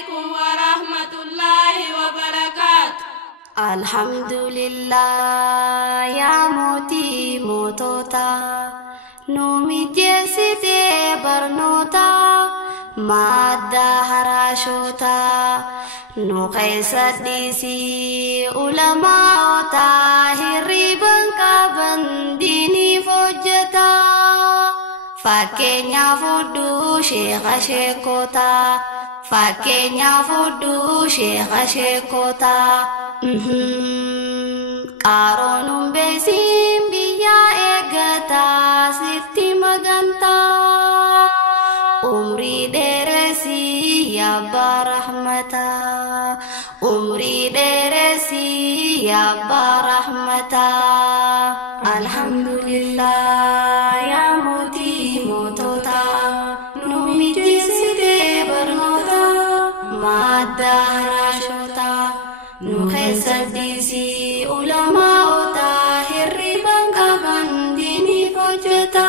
عليكم ورحمة الله وبركاته. الحمد لله يا موتي موتوتا نومي جسدي برنوتا مادة هراشوتا نقيس ديسي علماء تاهريبا كابن ديني فوجتا fakenya fudu shekha shekota fakenya fudu shekha shekota qaronum besim biya egata sitti maganta umri deresi ya barahmata umri deresi ya barahmata alhamdulillah ya muti motota numi jiside barnota madda rashota nukhesa disi ulama ota hirriban kaban dini fojeta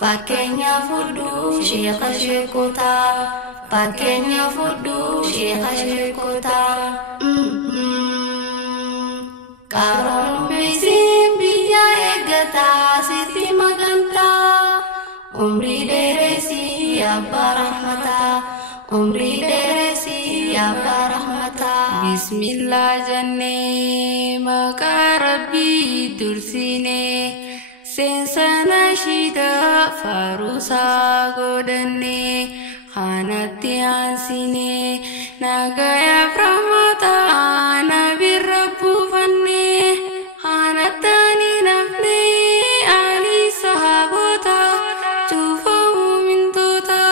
fakenya fudu shekha shekota fakenya fudu shekha shekota karon besim biya egata siti maganta umri deresi ya barahmata umri deresi ya barahmata bismillah janne maka rabbi dursine sensana shida farusa godane khanati ansine nagaya pramata nabi rabbu fanne khanatani nafne ali sahabota chufa mumintota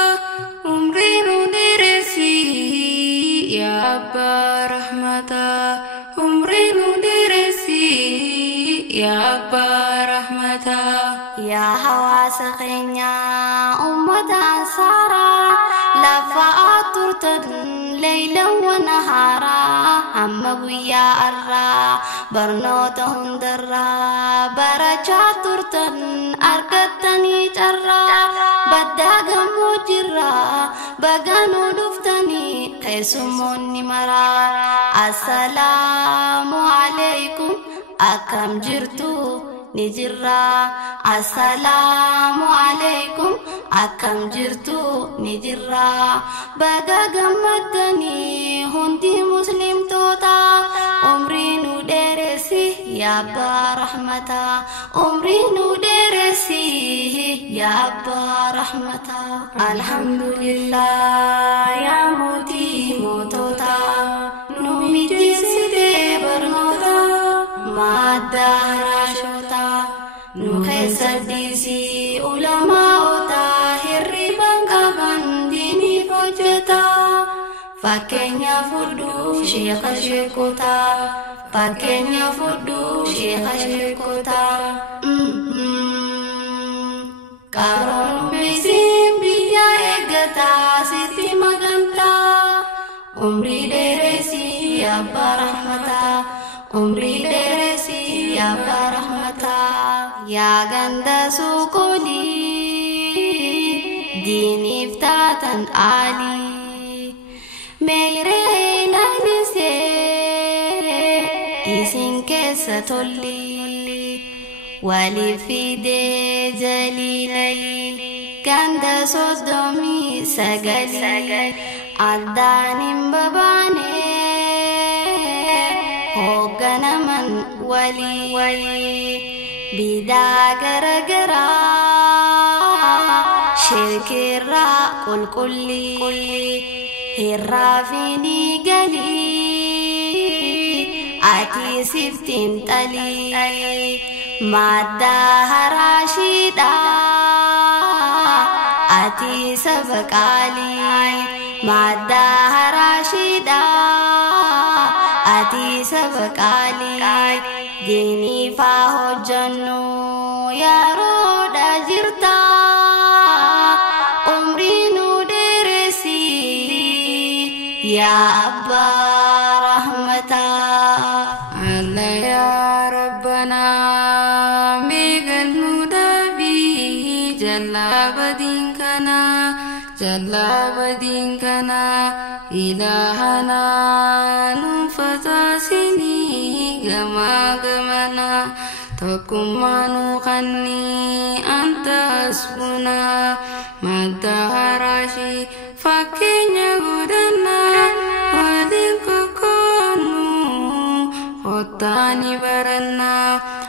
umrinu deresi ya barahmata umrinu deresi ya barahmata ya hawasaqnya ummat ansara لفأطرت ليلا ونهارا أما ويا أرى برنوتهم درا برجع ترتن أركتني جرا بدأ مجرا بغانو دفتني قيسموني مرا السلام عليكم أكم جرتو نجرا السلام عليكم أكم جرتو نجرا بغا غمدني هندي مسلم توتا عمري ندرسي يا برحمتا عمري ندرسي يا برحمتا الحمد لله يا موتي موتوتا نومي جسدي برنوتا مادة راشوتا نخيس ديسي علماء تاهربا كابن ديني فوجتا fakenya fudu shekha shekota fakenya fudu shekha shekota karon besim biya egata siti maganta umri deresi ya barahmata umri deresi ya barahmata ya ganda sukuli dini iftatan ali meire nalise isin kesa tolli wali fide jalili ganda sodomi sagali addanim babane hogganaman wali bida garagara shirkirra kulkulli hirrafini gali ati siftin tali madda harashida ati sabakali madda harashida ati sabakali dini fa hojjannu ya roda jirta umri nu deresi ya abba rahmata Allah ya rabbana megal nudabi jalla badinkana ilahana nufatasini gama-gamana takumanu kanni anta asbuna madaharashi fakenya gudana wadin kokonu kotani barana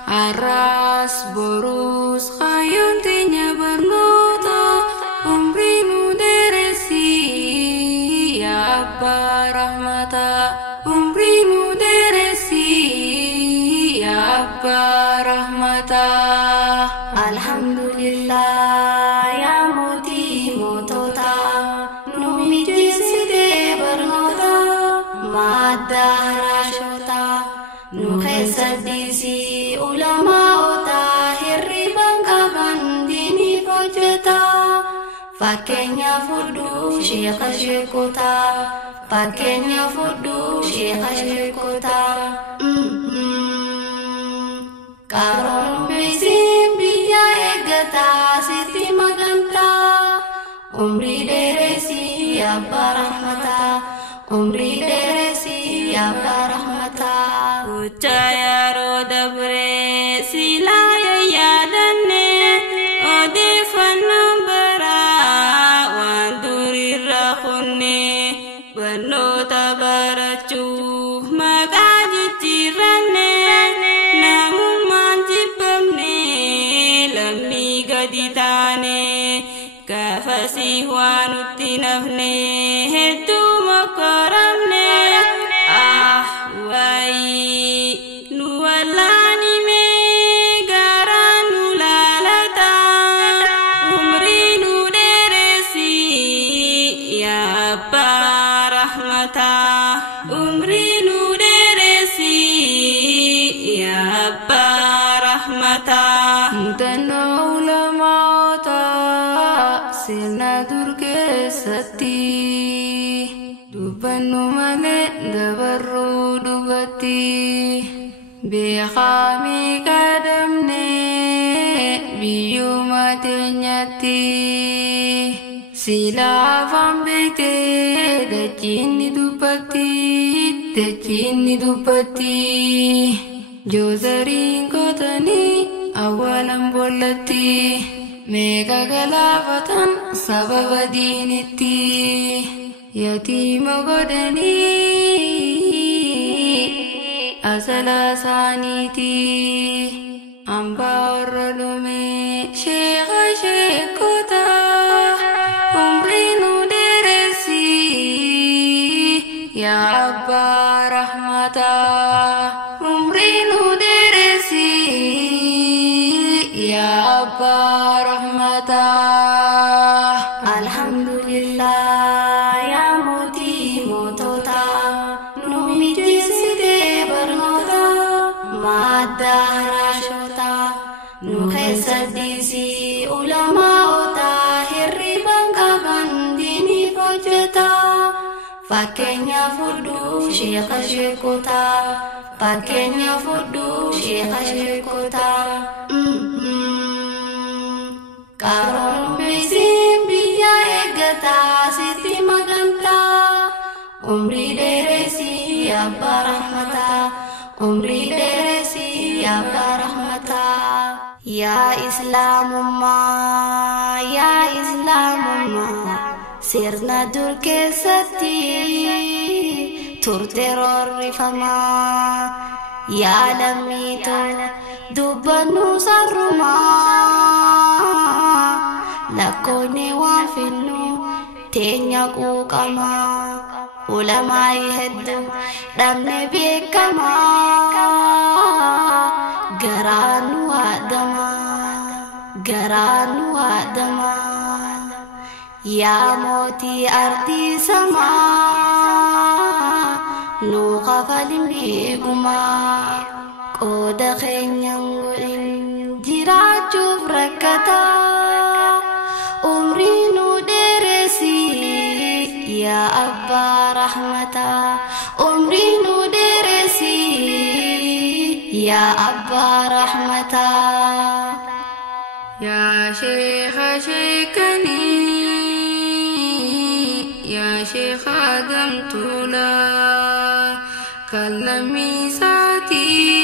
aras borus khayuntinya bernota umrinu deresi ya Abba rahmata umrinu deresi ya Abba rahmata. Alhamdulillah ya muti motota numijiside bernota madarashota nukesadisi ulama ota hirriban kabandini kojeta fakenya fudu syekha syekota fakenya fudu syekha syekota karon besim biya egata siti maganta umri deresi ya barahmata umri deresi ya barahmata ucaya roda bre silaya yadanne odefana bara wanduri rakhunne bano tabarachu magaji tiranne namun manjibamne lammi gaditane kafasi wanutti nafne hedu makaramne wai nuwalani me garanu lalata umri nu deresi ya Abba rahmata umri nu deresi ya Abba rahmata dano ulama ta sirna durge sati dubanu male dabarru dugati bikhami kadamne biyumati nyati sila fambete dachini dupati jozarin kotani awalam bolati mega galafatan sababa diniti yatima godani asala saniti amba orlume syekha syekota umrinu deresi ya Abba rahmata umrinu deresi ya Abba rahmata. Alhamdulillah ya muti motota numijiside bernota madarashota nukesadisi ulama ota hirriban kabandini kojeta fakenya fudu syekha syekota fakenya fudu syekha syekota karon besim biya egata siti maganta umri deresi ya barahmata umri deresi ya barahmata ya Islamumma sirna durkesati turterorrifama ya lamitu dubbanu sarruma lakone wafinu tenya kukama ulama iheddu damne bekama garanu adama ya moti arti sama nu qafalim beguma koda kenyang jiraju rakata umri nu deresi ya Abba rahmata umri nu deresi ya Abba rahmata ya Syekha Syekhani ya Syekh Adam tula kan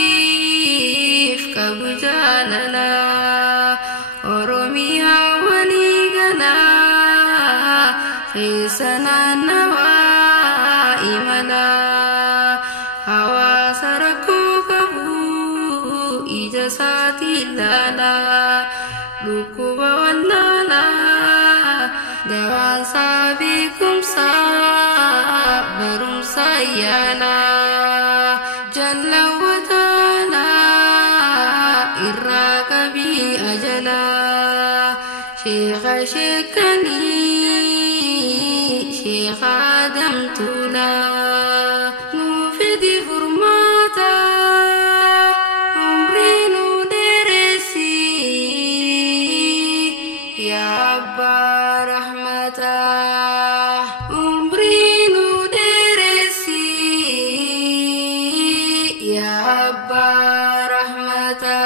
lammisaatiif qabu jaalala Oromiyaa walii galaa keessa naannawaa imala hawaasa rakkoo qabu ija isaati ilaala dhukkuba wallaalaa dawaansaa beekumsaa barumsa yaalaa jallawwataanaa irraa qabii ajalaa sheekha sheekanii sheekha adamtuulaa nuufidi furmaata umrii nu dheeresi yaa abbaa rahmataa umrii nu dheeresi yaa abbaa rahmataa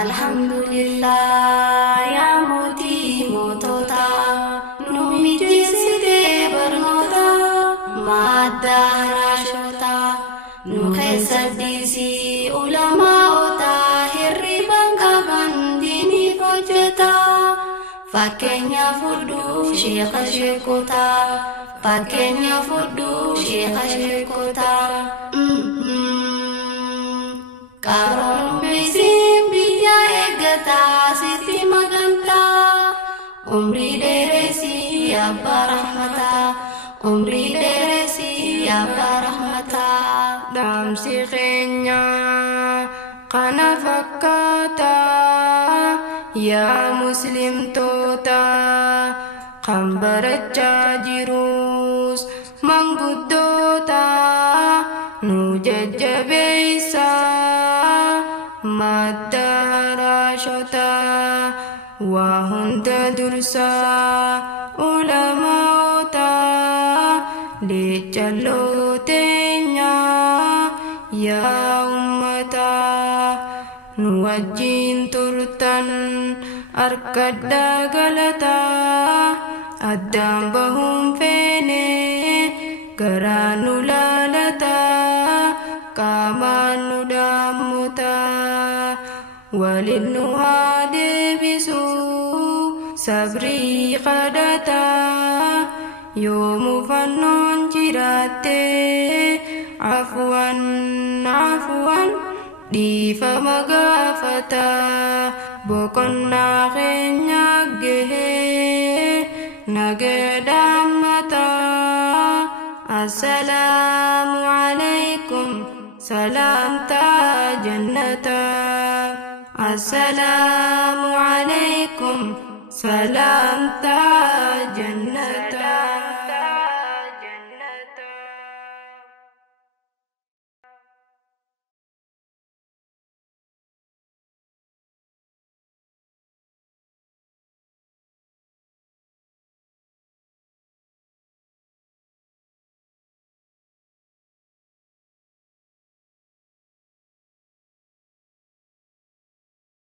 alhamdulillah yaa mootii mootota nu mijeessite barnoota madda haraashota nu keessa dhiisii ulamaa'ota hirriban qaban diiniif hojjeta fakkeenya fudhuu sheekha sheekota fakkeenya fudhuu sheekha sheekota qaroon beeksiin biyya eeggataa sitti magantaa umrii dheeresi abbaa rahmataa umrii dheeresi abbaa rahmataa dhaamsi keenya kana fakkaata yaa muslimtoota kan barachaa jirus manguddoota nu jajjabeessa madda haraashota waa hunda dursaa ulamaa'ota leecalloo teenya yaa ummataa nu wajjiin turtan arkadhaa galataa addaan bahuun feene garaa nu laalataa qaamaan nu dhaammutaa walin nu haa deebisuu sabrii kadhataa yoo mufannoon jiraatte afwan afwan dhiifama gaafataa boqonnaa keenya gahee nageedhaammataa assalaamu alaykum salaamtaa jannataa assalaamu alaykum salaamtaa